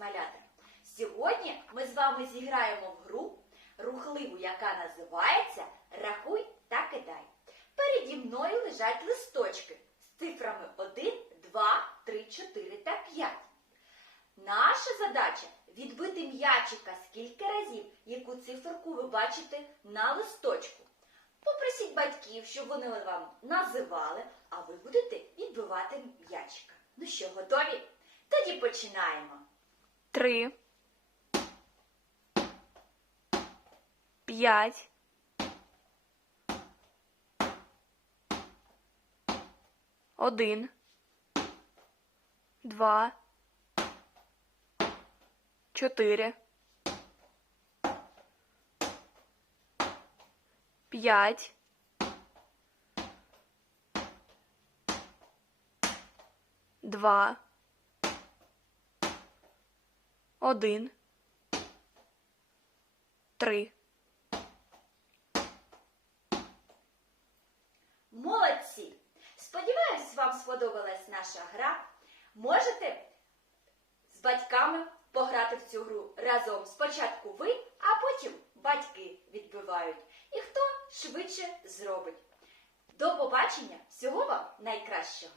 малята! Сьогодні ми з вами зіграємо в гру рухливу, яка називається Рахуй та кидай. Переді мною лежать листочки з цифрами 1, 2, 3, 4 та 5. Наша задача відбити м'ячика скільки разів, яку циферку ви бачите на листочку. Попросіть батьків, щоб вони вам називали, а ви будете відбивати м'ячика. Ну що, готові? Тоді починаємо. Три, п'ять, один, два, чотири, п'ять, два, один, три. Молодці! Сподіваюсь, вам сподобалась наша гра. Можете з батьками пограти в цю гру разом. Спочатку ви, а потім батьки відбивають. І хто швидше зробить. До побачення! Всього вам найкращого!